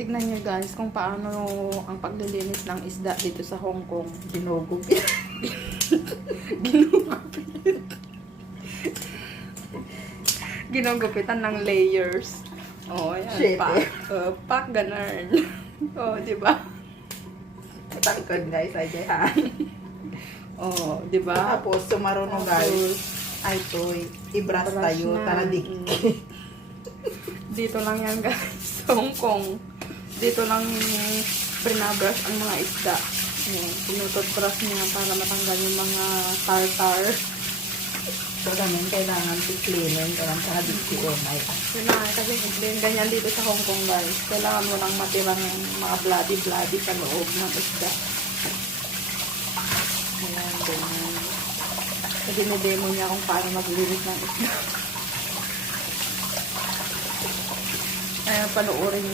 Tignan niyo guys kung paano ang paglilinis ng isda dito sa Hong Kong. Ginugupit. Ginugupit. Ginugupitan ng layers. Oh, yan. Shit, Pak, ganun. Oh, di ba? Tangkod guys, ay ha. Oh, di ba? Tapos, sumarunong guys. Ay, toy. Ibras tayo. Tanadik. Dito lang yan guys. Sa Hong Kong. Dito lang binabrush ang mga isda. Pinutod-brush niya para matanggal yung mga tartar. So, ganyan, kailangan i-cleanin. Kailangan tanadik yun. Ay, Kailangan kasi ganyan dito sa Hong Kong guys. Kailangan mo lang matirang mga bloody sa loob ng isda. Ayan, ganyan. So, dinidemo niya kung paano maglinis ng isda. Ayan, panoorin niyo.